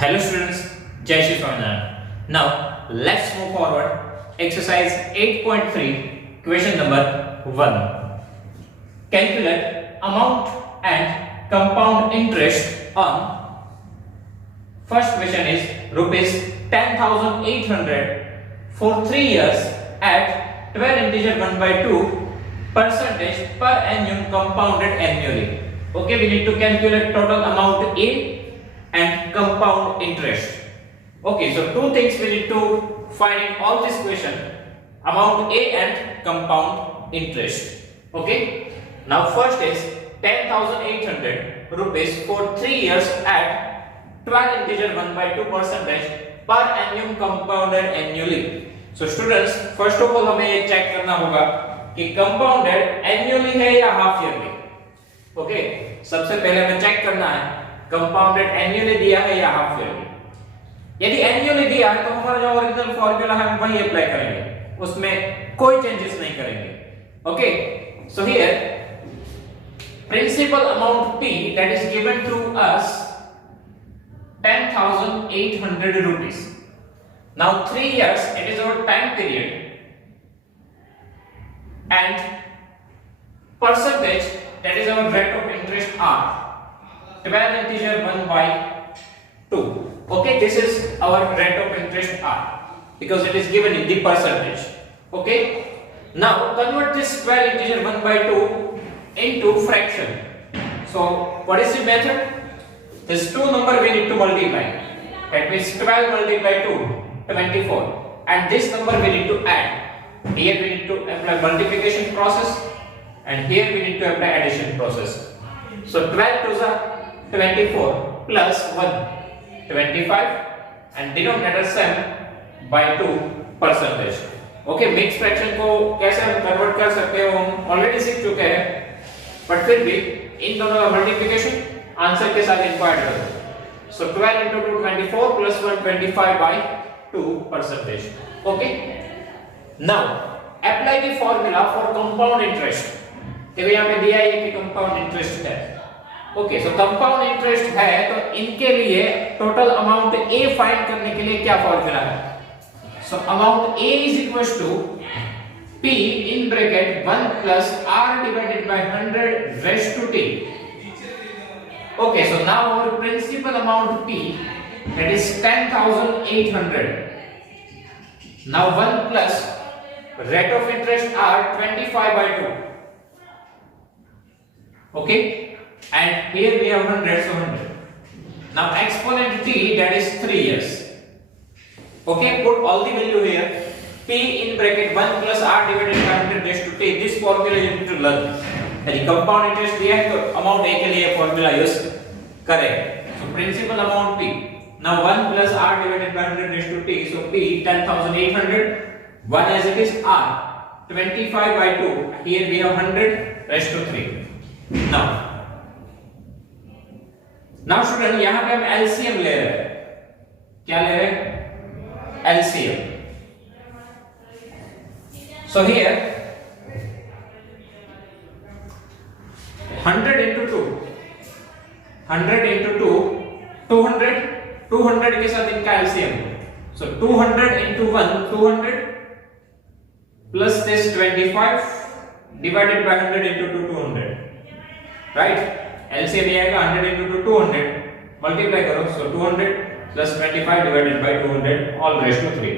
Hello students, Jai Shri Swaminarayan. Now let's move forward. Exercise 8.3, question number 1. Calculate amount and compound interest on. First question is rupees 10,800 for 3 years at 12 integer 1 by 2 percentage per annum compounded annually. Okay, we need to calculate total amount A and compound interest. Okay, so two things we need to find in all this question: amount A and compound interest. Okay, now first is 10,800 rupees for 3 years at 12 integer 1 by 2 percentage per annum compounded annually. So students, first of all हमें ये check करना होगा कि compounded annually है या half yearly. Okay, सबसे पहले हमें चेक करना है कंपाउंडेड एनुअली दिया है या हाफ ईयरली. यदि एनुअली दिया है तो हमारा जो ओरिजिनल फार्मूला है हम वही अप्लाई करेंगे, उसमें कोई चेंजेस नहीं करेंगे. Okay, so here principal amount P that is given to us 10,800 rupees. Now 3 years it is our time period and percentage that is our rate of interest R. 12 integer 1 by 2. Okay, this is our rate of interest R because it is given in the percentage. Okay, now convert this 12 integer 1 by 2 into fraction. So what is the method? This two number we need to multiply. That means 12 multiply 2, 24, and this number we need to add. Here we need to apply multiplication process and here we need to apply addition process. So 12 to the 24 plus 1 25 and denominator same by 2 percentage. Okay, mix fraction को कैसे हम convert कर सकते हो हम already सीख चुके हैं, बट फिर भी इन दोनों का मल्टीप्लिकेशन आंसर के साथ इंक्वायर करो. सो 12 into 2 24 plus 1 25 by 2 percentage. Okay, now apply the formula for compound interest. देखो यहाँ पे दिया है कि कंपाउंड इंटरेस्ट है. ओके, सो कंपाउंड इंटरेस्ट है तो इनके लिए टोटल अमाउंट ए फाइंड करने के लिए क्या फॉर्मूला है? So amount A is equals to P in bracket 1 plus R divided by 100 raise to T. Okay, so now our principal amount P that is 10,800. Now 1 plus rate of interest R 25 by 2. ओके, and here we have 100, so 100. Now exponent t that is 3 years. Okay, put all the value here. P in bracket 1 plus r divided by 100 raised to t. This formula you need to learn. यदि compound interest दिया है तो amount a के लिए formula use करें. So principal amount P. Now 1 plus r divided by 100 raised to t. So P 10,800. 1 as it is r 25 by 2. Here we have 100 raised to 3. Now student यहां पे हम LCM ले रहे हैं. क्या ले रहे हैं? LCM. So here 100 into 2 100 into 2 200 200 के साथ इनका LCM. So 200 into 1 200 plus this 25 divided by 100 into 2 200. Right, LCM ये आएगा 100 into 2 200 मल्टीप्लाई करो. सो 200 plus 25 divided by 200 all raised to 3.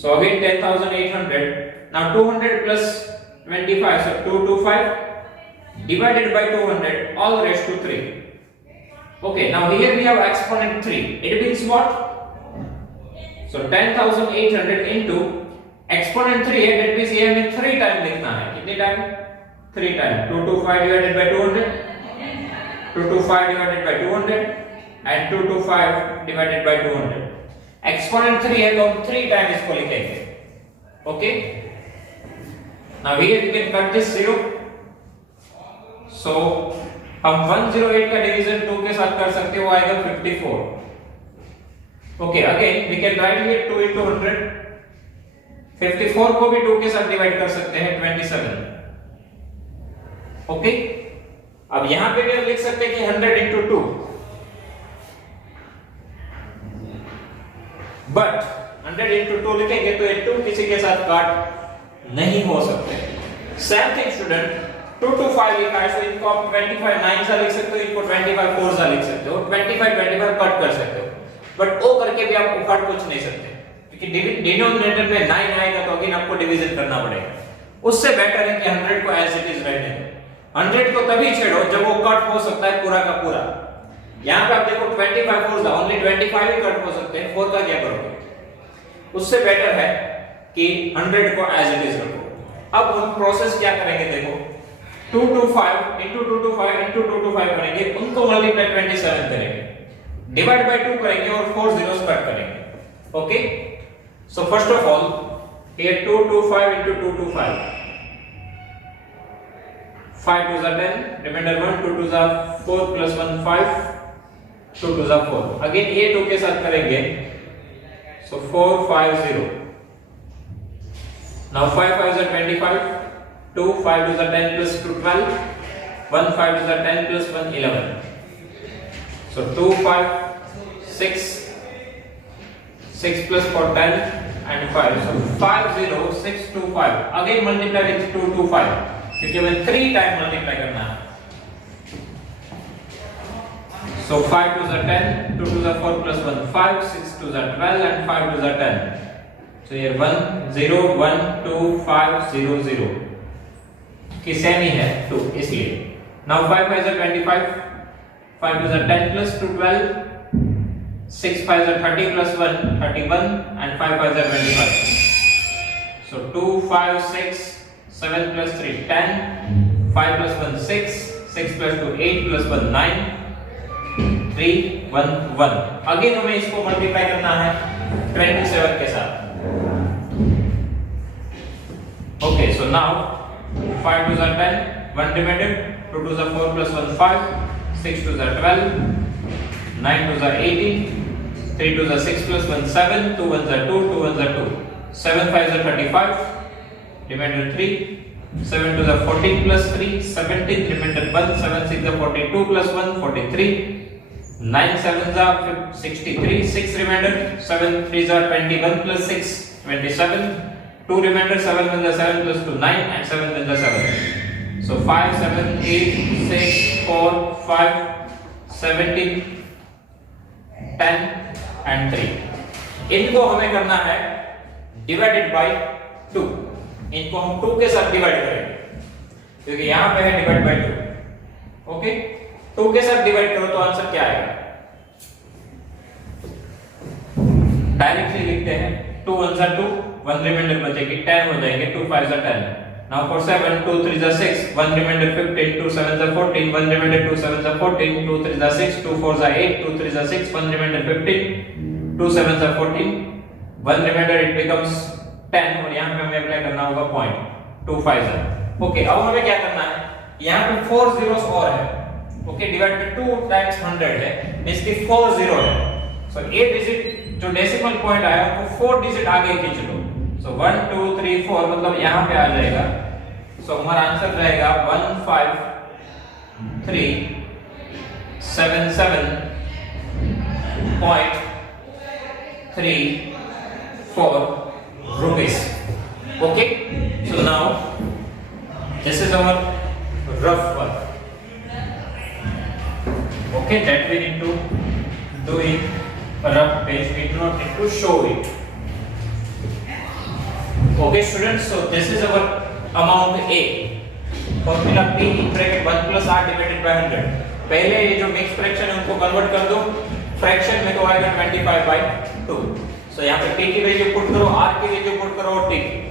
So again 10,800. Now 200 plus 25, so 225 divided by 200 all raised to 3. Okay, now here we have exponent 3. It means what? So 10,800 into exponent 3 है, that means ये हमें 3 time लिखना है. कितने time? 3 time. 225 divided by 200, 225 divided by 200 and 225 divided by 200. Exponent 3 है तो हम 3 time इसको लिखेंगे. Okay, now here you can cut this 0. सो हम 108 का डिवीजन 2 के साथ कर सकते हो, आएगा 54. Okay, again we can write here 2 into 100. 54 को भी 2 के साथ डिवाइड कर सकते हैं 27. ओके, अब यहां पे भी हम लिख सकते हैं कि 100 into 2 बट 100 into 2 लिखेंगे तो ये 2 किसी के साथ काट नहीं हो सकते। सेम थिंग स्टूडेंट, 2 to 5 लिखा है, तो इनको आप 25 9 सा लिख सकते हो, इनको 25 4 सा लिख सकते हो, 25 कट कर सकते हो, बट ओ करके भी आप कट कुछ नहीं सकते, क्योंकि डिनोमिनेटर में 9 आएगा तो अगेन आपको डिवीजन करना पड़ेगा। उससे बेटर है कि 100 को एज इट इज रहने दो। 100 को तभी छेड़ो जब वो कट हो सकता है पूरा का पूरा। यहाँ पे आप देखो 25 4 ओनली 25 ही कट हो सकते हैं, 4 का क्या करोगे? उससे बेटर है कि 100 को एज इट इज रखो। अब हम प्रोसेस क्या करेंगे देखो, 2 to 5 into 2 to 5 into 2 to 5 करेंगे, उनको मल्टीप्लाई 27 करेंगे, डिवाइड बाय 2 करेंगे और 4 zeros कट करेंगे। Okay, so first of all here 2 to 5 into 2 to 5, 5 to the 10, remainder 1, 2 to the 4 plus 1 5, 2 to the 4, again ये 2 के साथ करेंगे, so 4 5 0, now 5 5 is 25, 2 5 to the 10 plus 2 12, 1 5 to the 10 plus 1 11, so 2 5 6, 6 plus 4 10 and 5, so 5 0 6 2 5, again multiply with 2 to 5, क्योंकि हमें 3 time multiply करना है, so 5 to the 10, 2 to the 4 plus 1 5, 6 to the 12 and 5 to the 10, so here 1 0 1 2 5 0 0 की same ही है 2, इसलिए now 5 5 is 25, 5 to the 10 plus 2 12, 6 5 is 30 plus 1 31 and 5 5 is 25, so 2 5 6 7 plus 3 10, 5 plus 1 6, 6 plus 2 8 plus 1 9, 3 1 1, again हमें इसको multiply करना है 27 के साथ। Okay, so now 5 to the 10, 1 remainder, 2 to the 4 plus 1 5, 6 to the 12, 9 to the 18, 3 to the 6 plus 1 7, 2 1 the 2, 2 1 the 2, 7 5 the 35, remainder 3, 7 to the 14 plus 3, 17, remainder 1, 7 6 the 42 plus 1 43, 9 7 the 63, 6 remainder, 7 3 the 21 plus 6 27, 2 remainder, 7 1 the 7 plus 2 9 and 7 1 the 7, so 5 7 8 6 4 5 17 10 and 3, इनको हमें करना है divided by 2, इनको हम 2 के साथ divide करेंगे क्योंकि यहां पे है डिवाइड बाय 2। ओके, 2 के साथ डिवाइड करो तो आंसर क्या आएगा? डायरेक्टली लिखते हैं 2 1 जा 2, 1 रिमाइंडर बचेगी 10 हो जाएंगे, 2 5 जा 10, now for 7 2 3 जा 6, 1 remainder 15, 2 7 जा 14, 1 remainder 2 7 जा 14, 2 3 जा 6, 2 4 जा 8, 2 3 जा 6, 1 remainder 15, 2 7 जा 14, 1 remainder it becomes 10 और यहां पे हमें अप्लाई करना होगा पॉइंट 2 5 जा। ओके, अब हमें क्या करना है, यहां पे 4 zeros और है। ओके, डिवाइड बाय 2 टाइम्स 100 है, मींस कि 4 0 है, सो ये डिजिट जो डेसिमल पॉइंट आया वो 4 डिजिट आगे खींच लो, सो 1 2 3 4 मतलब यहां पे आ जाएगा, सो हमारा आंसर रहेगा 1 5 3 7 7 point 3 4 rupees. Okay, so now this is our rough work. Okay, that we need to do in a rough page, we do not need to show it. Okay students, so this is our amount A, formula P in bracket 1 plus R divided by 100। पहले ये जो mix fraction है उनको convert कर दो, fraction में तो आएगा 25 by 2, सो यहाँ पे P की वैल्यू पुट करो, R की वैल्यू पुट करो और T की।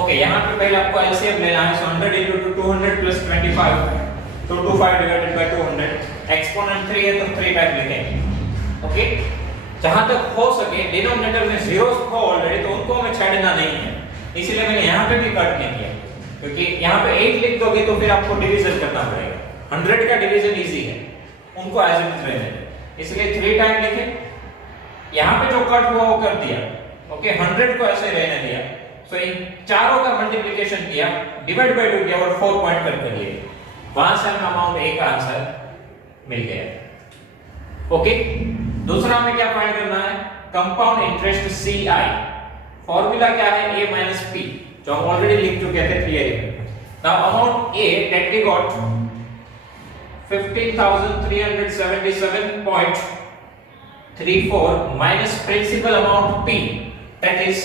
ओके, यहाँ पे पहले आपको एलसीएम लेना है, सो 100 into 200 plus 25, 225 divided by 200, exponent 3 है तो 3 टाइम लिखेंगे। ओके, जहां तक हो सके डिनोमिनेटर में जीरोस को ऑलरेडी तो उनको हमें छेड़ना नहीं है, इसीलिए मैंने यहाँ पे भी कट नहीं किया, क्योंकि यहाँ पे 8 लिख दोगे तो फिर आपको डिवीजन करना पड़ेगा। 100 का डिवीजन इजी है, उनको एज इट इज रहने दें, इसलिए 3 टाइम लिखे, यहाँ पे जो कट हुआ वो कर दिया। ओके, 100 को ऐसे रहने दिया, सो इन चारों का मल्टीप्लिकेशन किया, डिवाइड बाय 2 किया और 4 पॉइंट करके लिए, वहां से हमें अमाउंट A का आंसर मिल गया। ओके, दूसरा हमें क्या फाइंड करना है, कंपाउंड इंटरेस्ट CI, फॉर्मूला क्या है a माइनस p, जो हम ऑलरेडी लिख चुके थे थियरी में. Now amount A that we got 15,377.34 minus principal amount P, that is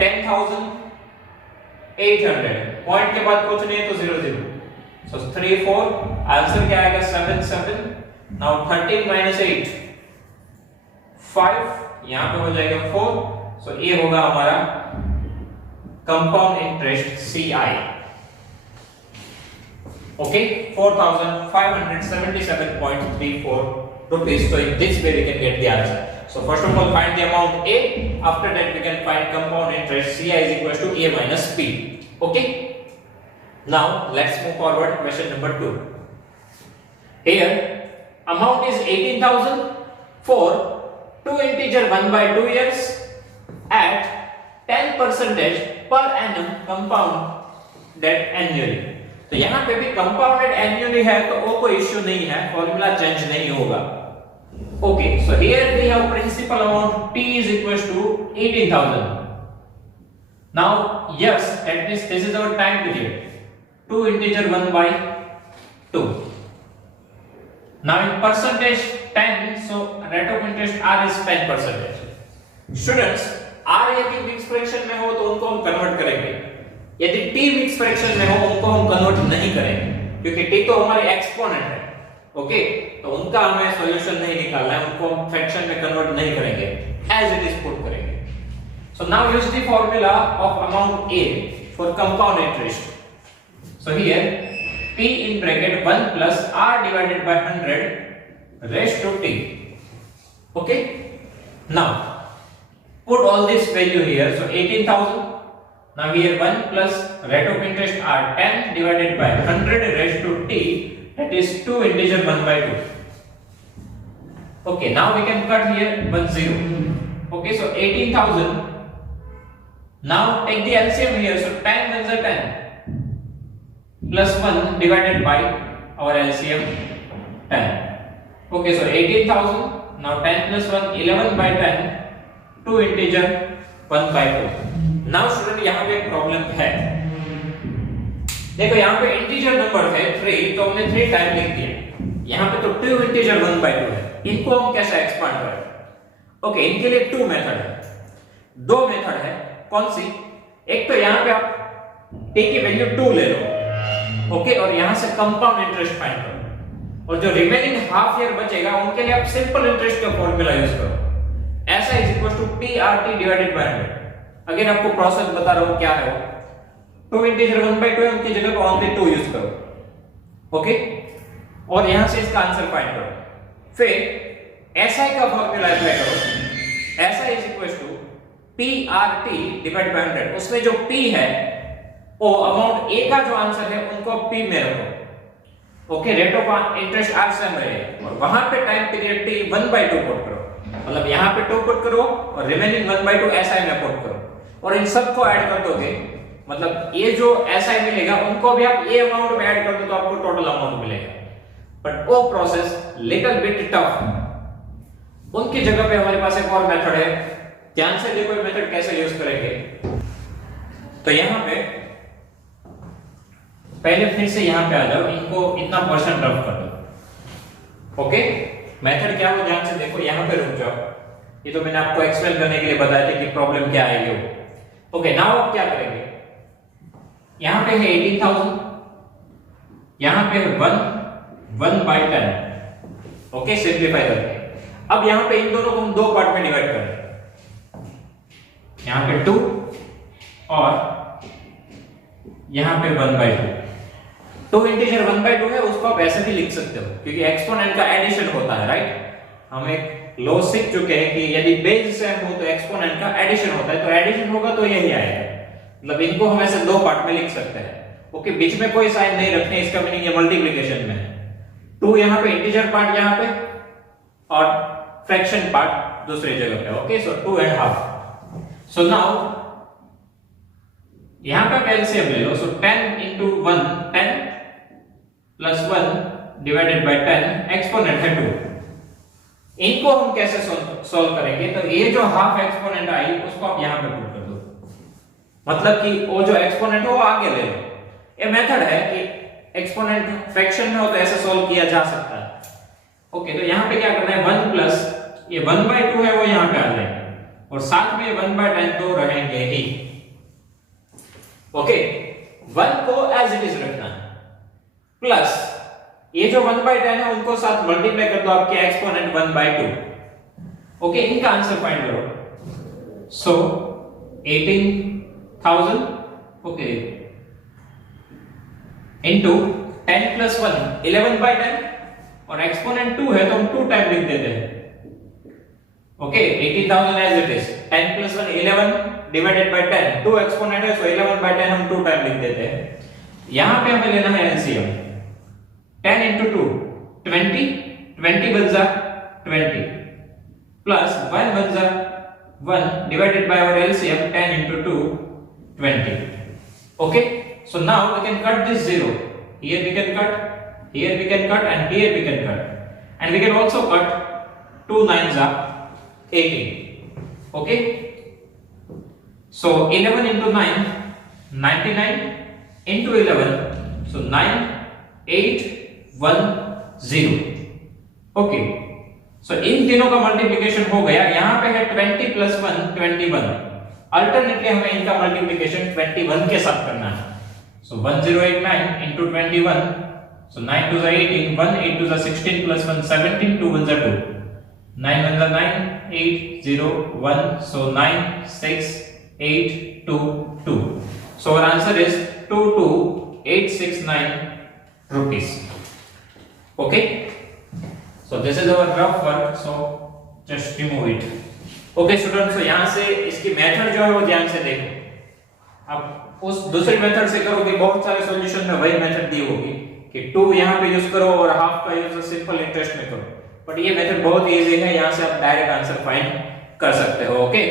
10,800. Point के बाद कुछ नहीं है तो 0 0. So 34, आंसर क्या आएगा 77. Now 13 minus 8 5, यहां पे हो जाएगा 4. So ये होगा हमारा compound interest CI. Okay, 4,577.34 rupees. So in this way we can get the answer. So first of all find the amount A. After that we can find compound interest CI is equal to A minus P. Okay. Now let's move forward. Question number 2. Here amount is 18,000 for two integer 1/2 years at 10% per annum compounded annually. तो यहां पे भी compounded annually है तो वो कोई issue नहीं है, फॉर्मूला चेंज नहीं होगा. Okay, so here we have principal amount P is equals to 18,000. Now yes, that means this is our time period, two integer 1/2. Now in percentage 10, so rate of interest R is 10%. Students, R यदि mix fraction में हो तो उनको हम convert करेंगे, यदि t mix fraction में हो उनको हम कन्वर्ट नहीं करेंगे, क्योंकि t तो हमारी एक्सपोनेंट है. ओके, तो उनका हमें सॉल्यूशन नहीं निकालना है, उनको हम फ्रैक्शन में कन्वर्ट नहीं करेंगे, एज इट इज पुट करेंगे. So now use the formula of amount A for compound interest. So here p in bracket 1 plus R divided by 100 raised to t. Okay, now put all this value here. So 18,000. Now here 1 plus rate of interest R 10 divided by 100 raised to t, that is 2 integer 1/2. Okay, now we can cut here 1 0. Okay, so 18,000. Now take the LCM here. So 10 1 is 10 plus 1 divided by our LCM 10. Okay, so 18,000. Now 10 plus 1 11 by 10, 2 integer 1/2. Now student यहां पे एक problem है. देखो यहां पे integer number है 3, तो हमने 3 टाइम लिख दिया. यहां पे तो 2 इंटीजर 1/2 है. इनको हम कैसे एक्सपांड करें? ओके, इनके लिए 2 मेथड है, 2 मेथड है. कौन सी? एक तो यहां पे आप t की वैल्यू 2 ले लो, ओके, और यहां से कंपाउंड इंटरेस्ट फाइंड करो, और जो रिमेनिंग हाफ ईयर बचेगा उनके लिए आप सिंपल इंटरेस्ट का फॉर्मूला यूज करो. ऐसा is equal to TRT divided by 100. Again आपको प्रोसेस बता रहा हूं क्या है वो. 2 इंटीजर 1/2 है, उनकी जगह पर ओनली 2 यूज करो. ओके, और यहां से इसका आंसर फाइंड करो. फिर SI का फॉर्मूला अप्लाई करो. SI is equal to PRT divided by 100. उसमें जो P है वो अमाउंट A का जो आंसर है उनको P में रखो. Okay, rate of interest R same रहेगा, और वहां पे टाइम पीरियड T 1/2 पुट करो. मतलब यहां पे 2 पुट करो और रिमेनिंग 1/2 SI में पुट करो, और इन सबको ऐड कर दोगे. मतलब ये जो SI मिलेगा उनको भी आप ये अमाउंट में ऐड कर दो तो आपको टोटल अमाउंट मिलेगा. बट वो प्रोसेस लिटिल बिट टफ. उनकी जगह पे हमारे पास एक और मेथड है. ध्यान से देखो ये मेथड कैसे यूज करेंगे. तो यहां पे पहले फिर से यहां पे आ जाओ, इनको इतना परसेंट रफ कर दो. ओके, मेथड क्या हो ध्यान से देखो. यहां पे रुक जाओ, ये तो मैंने आपको एक्सप्लेन करने के लिए बताया था कि प्रॉब्लम क्या आएगी. ओके, नाउ आप क्या करेंगे? यहां पे है 18,000, यहां पे 1/10. ओके, सिंपलीफाई करके अब यहां पे इन दोनों को हम 2 पार्ट में डिवाइड करें. यहां पे 2 और यहां पे 1/2. 2 इंटीजर 1/2 है, उसको आप ऐसे भी लिख सकते हो क्योंकि एक्सपोनेंट का एडिशन होता है. राइट, हम एक लॉ सीख चुके हैं कि यदि बेस सेम हो तो एक्सपोनेंट का एडिशन होता है, तो एडिशन होगा तो यही आएगा. मतलब इनको हम ऐसे 2 पार्ट में लिख सकते हैं. ओके, बीच में कोई साइन नहीं रखने, इसका मीनिंग ये मल्टीप्लिकेशन में है. 2 यहां पे इंटीजर पार्ट यहां पे और फ्रैक्शन पार्ट दूसरी जगह पे. Okay, so 2 and half. So now यहां पे एलसीएम ले लो. सो 10 into 1 10 plus 1 divided by 10, exponent है 2. इनको हम कैसे सॉल्व करेंगे? तो ये जो हाफ एक्सपोनेंट आई उसको आप यहां पे पुट कर दो, मतलब कि वो जो एक्सपोनेंट है वो आगे ले लो। ये मेथड है कि एक्सपोनेंट फ्रैक्शन में हो तो ऐसे सॉल्व किया जा सकता है। ओके, तो यहां पे क्या करना है, 1 प्लस ये 1/2 है वो यहां पे आ जाएगा और साथ में 1/10 तो रहेंगे ही। ओके, 1 को एज इट इज रखना है, प्लस ये जो 1/10 है उनको साथ मल्टीप्लाई कर दो, आपके एक्सपोनेंट 1/2। ओके, इनका आंसर फाइंड करो। सो 18,000 ओके इनटू 10 प्लस 1 11/10 और एक्सपोनेंट 2 है तो हम 2 टाइम लिख देते हैं। Okay, 18,000 as it is, 10 plus 1 11 divided by 10, 2 exponent है सो 11/10 हम 2 टाइम लिख देते हैं। यहां पे हमें लेना है एलसीएम, 10 into 2 20, 20 बन जा 20 प्लस 1 बन जा 1 divided by our LCM 10 into 2 20। Okay, so now we can cut this 0, here we can cut, here we can cut and here we can cut, and we can also cut 2 9s are 18। Okay, so 11 into 9 99 into 11, so 9 8 1 0। Okay, सो इन तीनों का multiplication हो गया। यहां पे है 20 plus 1 21, alternately हमें इनका multiplication 21 के साथ करना है। सो 1089 into 21, so 9 2 18, 1 8 2 16 plus 1 17, 2 1 2, 9 1 9 8 0 1, so 9 6 8 2 2। So our answer is 22,869 rupees। Okay, so this is our rough work, so just remove it। Okay students, so यहाँ से इसकी मेथड जो है वो ध्यान से देखो। अब उस दूसरी मेथड से करोगे, बहुत सारे सॉल्यूशन में वही मेथड दी होगी कि 2 यहाँ पे यूज करो और हाफ का यूज सिंपल इंटरेस्ट में करो, बट ये मेथड बहुत इजी है, यहाँ से आप डायरेक्ट आंसर फाइंड कर सकते हो। ओके,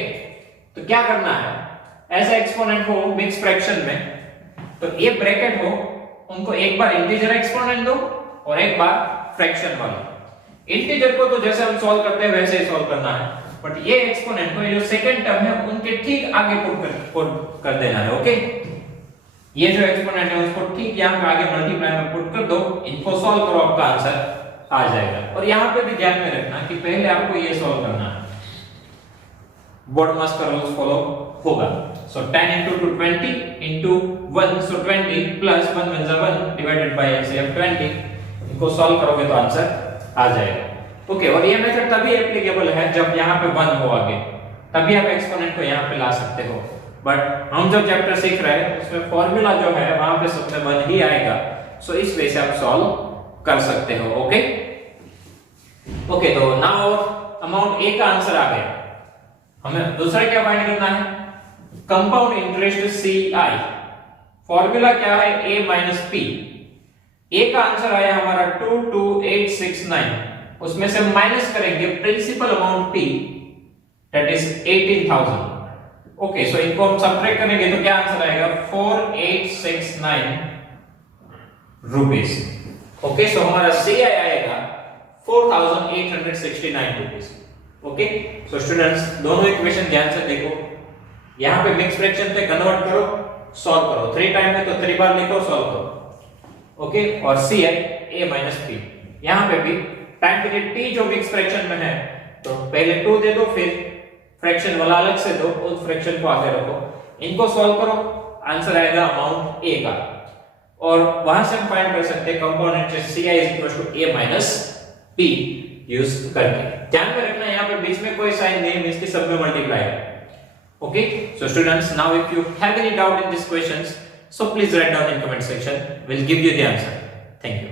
तो क्या करना है, ऐसा एक्सपोनेंट हो मिक्स फ्रैक्शन में, तो ये ब्रैकेट हो उनको एक बार इंटीजर एक्सपोनेंट दो और एक बार फ्रैक्शन वाला। इंटीजर को तो जैसे हम सॉल्व करते हैं वैसे ही सॉल्व करना है, बट ये एक्सपोनेंट को, ये जो सेकंड टर्म है उनके ठीक आगे पुट कर देना है। ओके, ये जो एक्सपोनेंट है उसको ठीक यहां पे आगे मल्टीप्लाई में पुट कर दो, इनको सॉल्व करो, आपका आंसर आ जाएगा। और यहां पे भी ध्यान में रखना कि पहले आपको ये सॉल्व करना है, BODMAS का रूल्स फॉलो होगा। सो 10 into 2 20 into 1, so 20 plus 1 1 1 divided by LCM 20, इनको सॉल्व करोगे तो आंसर आ जाएगा। ओके, और ये मेथड तभी एप्लीकेबल है जब यहाँ पे 1 हो आगे, तभी आप एक्सपोनेंट को यहाँ पे ला सकते हो। बट हम जो चैप्टर सीख रहे हैं उसमें फॉर्मूला जो है वहां पे सब में 1 ही आएगा, सो इस वे से आप सॉल्व कर सकते हो। ओके ओके, तो नाउ अमाउंट ए का आंसर आ गया। हमें दूसरा क्या फाइंड करना है, कंपाउंड इंटरेस्ट CI। फॉर्मूला क्या है, A माइनस P। ए का आंसर आया हमारा 22,869, उसमें से माइनस करेंगे principal amount P, that is 18,000। Okay, so इनको हम सब्ट्रैक्ट करेंगे तो क्या आंसर आएगा, 4,869 रुपीस। ओके, सो हमारा CI आएगा 4,869 रुपीस। ओके, सो स्टूडेंट्स दोनों इक्वेशन ध्यान से देखो, यहां पे मिक्स फ्रैक्शन पे कन्वर्ट करो, सॉल्व करो, 3 टाइम है तो 3 बार लिखो, सॉल्व करो। ओके, और CI A माइनस P, यहां पे भी टाइम पीरियड T जो मिक्स फ्रैक्शन में है तो पहले 2 दे दो, फिर फ्रैक्शन वाला अलग से दो, उस फ्रैक्शन को आगे रखो, इनको सॉल्व करो, आंसर आएगा अमाउंट A का। और वहां से हम फाइंड कर सकते हैं compound interest CI A minus P use करके। ध्यान में रखना यहाँ पे बीच में कोई साइन नहीं है, इसके सब में मल्टीप्लाई है। Okay, so students, now if you have any doubt in these questions, so please write down in comment section, we'll give you the answer। Thank you।